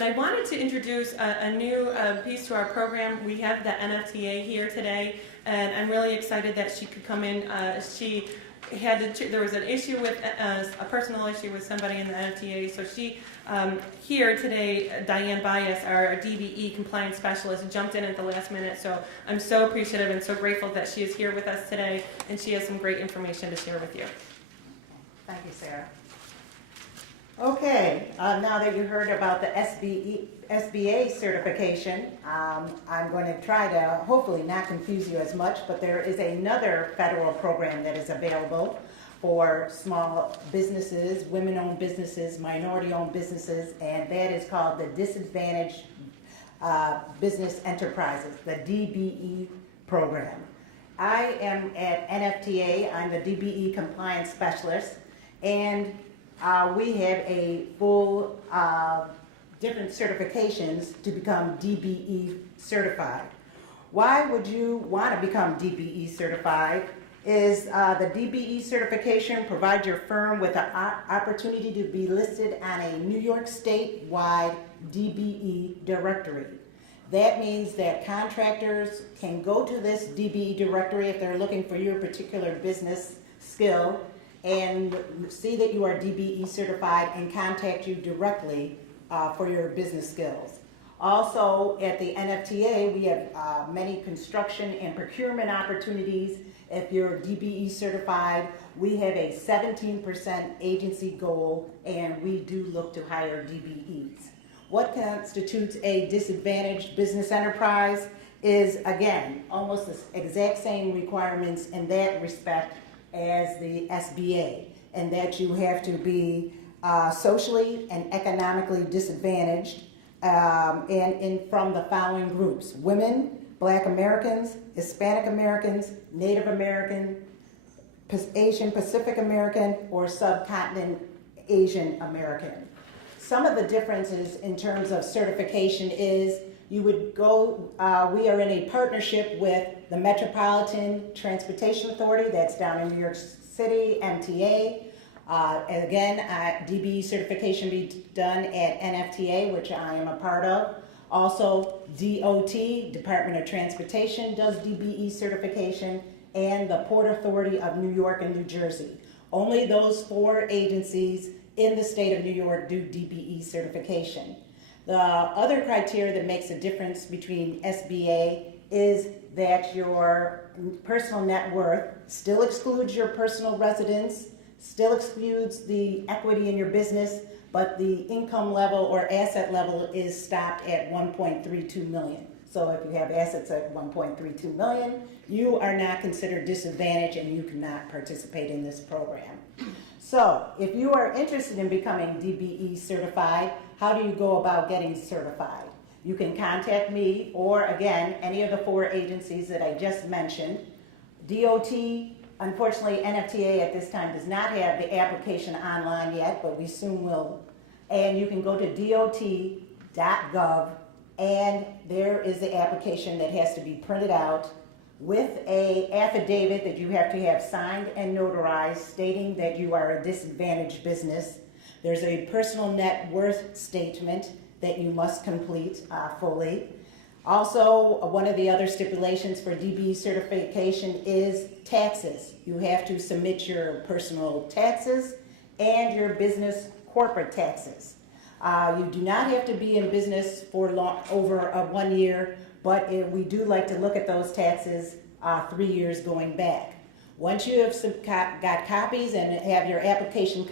But I wanted to introduce a new piece to our program. We have the NFTA here today, and I'm really excited that she could come in. She had there was an issue with a personal issue with somebody in the NFTA, so she here today, Diane Byas, our DBE compliance specialist, jumped in at the last minute. So I'm so appreciative and so grateful that she is here with us today, and she has some great information to share with you. Thank you, Sarah. Okay, now that you heard about the SBA certification, I'm going to try to hopefully not confuse you as much, but there is another federal program that is available for small businesses, women-owned businesses, minority-owned businesses, and that is called the Disadvantaged Business Enterprises, the DBE program. I am at NFTA. I'm the DBE compliance specialist, and we have a full different certifications to become DBE certified. Why would you want to become DBE certified? Is the DBE certification provides your firm with an opportunity to be listed on a New York State-wide DBE directory. That means that contractors can go to this DBE directory if they're looking for your particular business skill and see that you are DBE certified and contact you directly for your business skills. Also, at the NFTA, we have many construction and procurement opportunities. If you're DBE certified, we have a 17% agency goal, and we do look to hire DBEs. What constitutes a disadvantaged business enterprise is, again, almost the exact same requirements in that respect as the SBA, and that you have to be socially and economically disadvantaged and from the following groups: women, Black Americans, Hispanic Americans, Native American, Asian Pacific American, or subcontinent Asian American. Some of the differences in terms of certification is you would go, we are in a partnership with the Metropolitan Transportation Authority, that's down in New York City, MTA. And again, DBE certification be done at NFTA, which I am a part of. Also, DOT, Department of Transportation, does DBE certification, and the Port Authority of New York and New Jersey. Only those 4 agencies in the state of New York do DBE certification. The other criteria that makes a difference between SBA is that your personal net worth still excludes your personal residence, still excludes the equity in your business, but the income level or asset level is stopped at 1.32 million. So if you have assets at 1.32 million, you are not considered disadvantaged and you cannot participate in this program. So if you are interested in becoming DBE certified, how do you go about getting certified? You can contact me or, again, any of the 4 agencies that I just mentioned. DOT, unfortunately, NFTA at this time does not have the application online yet, but we soon will. And you can go to dot.gov, and there is the application that has to be printed out with a affidavit that you have to have signed and notarized stating that you are a disadvantaged business. There's a personal net worth statement that you must complete fully. Also, one of the other stipulations for DBE certification is taxes. You have to submit your personal taxes and your business corporate taxes. You do not have to be in business for over 1 year, but we do like to look at those taxes 3 years going back. Once you have got copies and have your application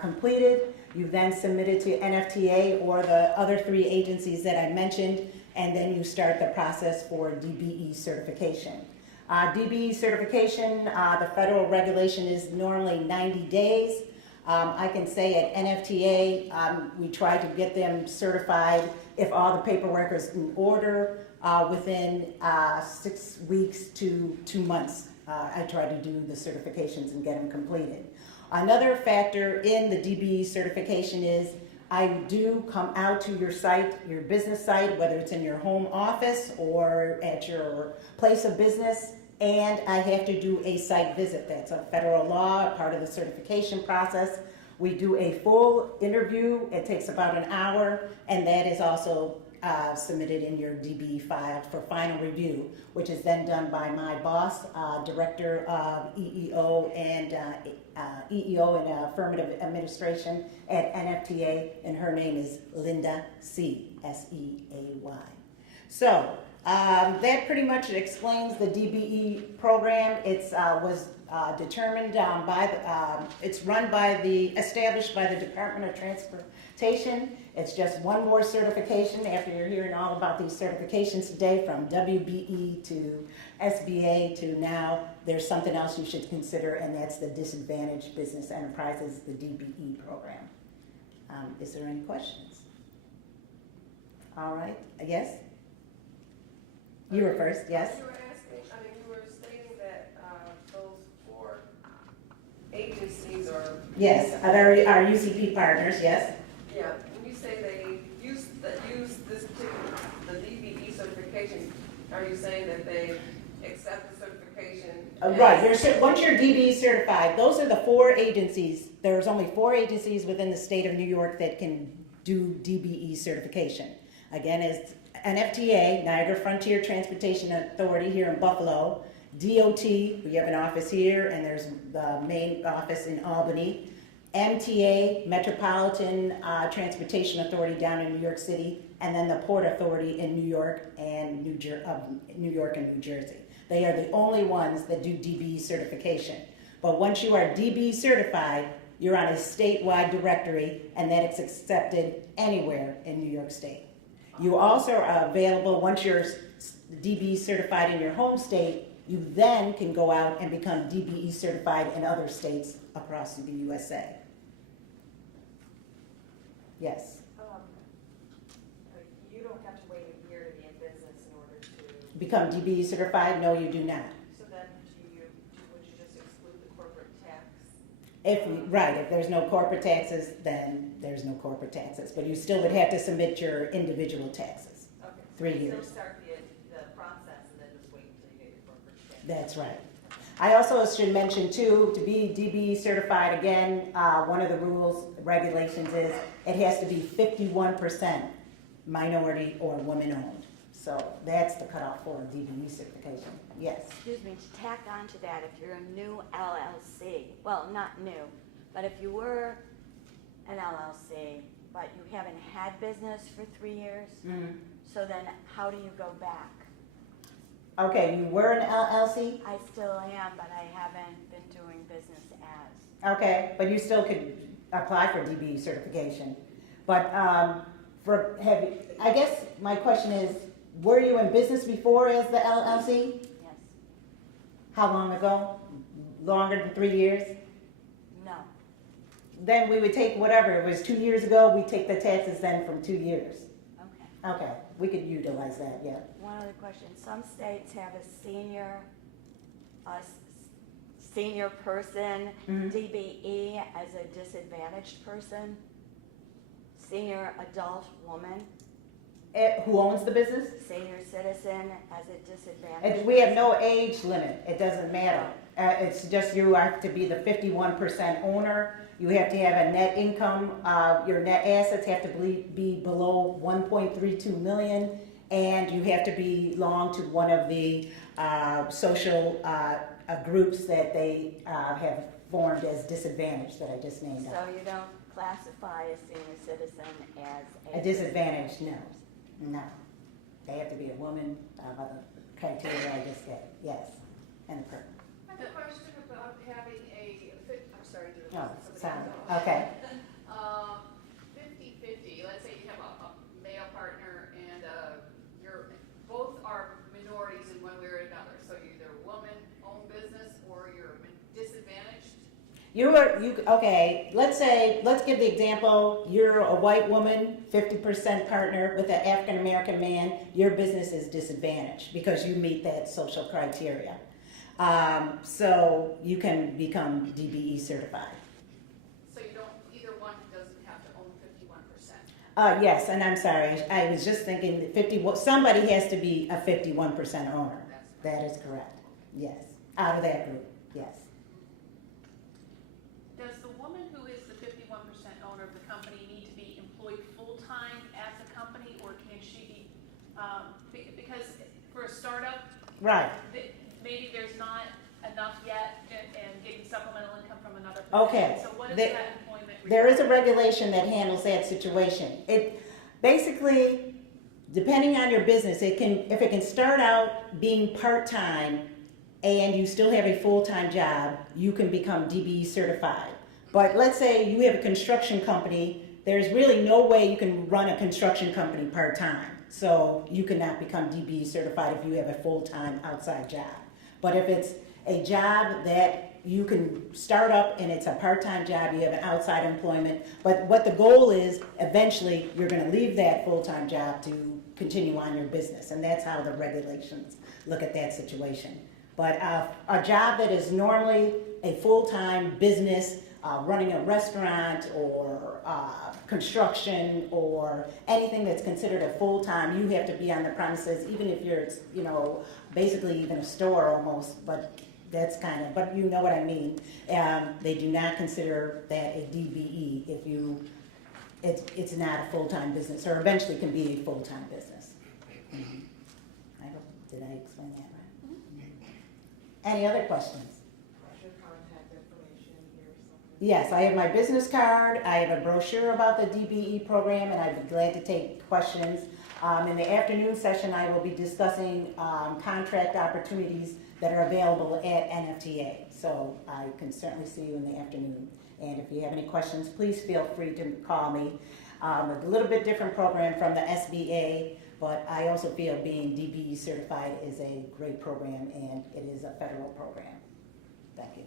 completed, you then submit it to NFTA or the other 3 agencies that I mentioned, and then you start the process for DBE certification. DBE certification, the federal regulation is normally 90 days. I can say at NFTA, we try to get them certified if all the paperwork is in order within 6 weeks to 2 months. I try to do the certifications and get them completed. Another factor in the DBE certification is I do come out to your site, your business site, whether it's in your home office or at your place of business, and I have to do a site visit. That's a federal law, part of the certification process. We do a full interview. It takes about an hour, and that is also submitted in your DB file for final review, which is then done by my boss, Director of EEO and Affirmative Administration at NFTA, and her name is Linda C. S-E-A-Y. So that pretty much explains the DBE program. It's was determined it's established by the Department of Transportation. It's just one more certification after you're hearing all about these certifications today, from WBE to SBA to now there's something else you should consider, and that's the Disadvantaged Business Enterprises, the DBE program. Is there any questions? All right, yes? You were first, yes? You were asking, you were stating that those 4 agencies are. Yes, our UCP partners, yes. Yeah, when you say they use this particular, the DBE certification, are you saying that they accept the certification? Right, once you're DBE certified, those are the 4 agencies. There's only 4 agencies within the state of New York that can do DBE certification. Again, it's NFTA, Niagara Frontier Transportation Authority here in Buffalo, DOT, we have an office here, and there's the main office in Albany, MTA, Metropolitan Transportation Authority down in New York City, and then the Port Authority in New York and New Jersey. They are the only ones that do DBE certification. But once you are DBE certified, you're on a statewide directory, and that it's accepted anywhere in New York State. You also are available, once you're DBE certified in your home state, you then can go out and become DBE certified in other states across the USA. Yes? You don't have to wait a year to be in business in order to. Become DBE certified? No, you do not. So then would you just exclude the corporate tax? If there's no corporate taxes, then there's no corporate taxes. But you still would have to submit your individual taxes. Okay. 3 So years. still start the process and then just wait until you get your corporate tax. That's right. I also should mention too, to be DBE certified again, one of the rules, regulations is it has to be 51% minority or women owned. So that's the cutoff for DBE certification. Yes. Excuse me, to tack on to that, if you're a new LLC, well, not new, but if you were an LLC, but you haven't had business for 3 years, so then how do you go back? Okay, you were an LLC? I still am, but I haven't been doing business as. Okay, but you still could apply for DBE certification. But I guess my question is, were you in business before as the LLC? Yes. How long ago? Longer than 3 years? No. Then we would take whatever, it was 2 years ago, we take the taxes then from 2 years. Okay. Okay, we could utilize that, yeah. One other question. Some states have a senior person, DBE, as a disadvantaged person, senior adult woman, Who owns the business? senior citizen as a disadvantaged. We have no age limit, it doesn't matter. It's just you have to be the 51% owner. You have to have a net income, your net assets have to be below 1.32 million, and you have to belong to one of the social groups that they have formed as disadvantaged that I just named. So you don't classify a senior citizen as A disadvantage, no, no. They have to be a woman, by the criteria I just said, yes, and a person. I have a question about having I'm sorry to Oh, somebody sorry, else. okay. 50-50, let's say you have a male partner and both are minorities in one way or another. So you're either a woman-owned business or you're disadvantaged. Okay, let's give the example, you're a white woman, 50% partner with an African-American man, your business is disadvantaged because you meet that social criteria. So you can become DBE certified. So you don't, either one doesn't have to own 51%. Yes, and I'm sorry, I was just thinking that somebody has to be a 51% owner. That is correct, yes, out of that group, yes. Does the woman who is the 51% Because for a startup, Right. maybe there's not enough yet and getting supplemental income from another Okay. position. So what is There- that employment? There is a requirement? regulation that handles that situation. It basically, depending on your business, if it can start out being part-time and you still have a full-time job, you can become DBE certified. But let's say you have a construction company, there's really no way you can run a construction company part-time. So you cannot become DBE certified if you have a full-time outside job. But if it's a job that you can start up and it's a part-time job, you have an outside employment, but what the goal is, eventually, you're gonna leave that full-time job to continue on your business, and that's how the regulations look at that situation. But a job that is normally a full-time business, running a restaurant or construction or anything that's considered a full-time, you have to be on the premises, even if you're, basically even a store almost, but that's kind of, but you know what I mean. They do not consider that a DBE if it's not a full-time business, or eventually can be a full-time business. Did I explain that right? Any other questions? Your contact information here or something? Yes, I have my business card, I have a brochure about the DBE program, and I'd be glad to take questions. In the afternoon session, I will be discussing contract opportunities that are available at NFTA. So I can certainly see you in the afternoon. And if you have any questions, please feel free to call me. A little bit different program from the SBA, but I also feel being DBE certified is a great program, and it is a federal program. Thank you.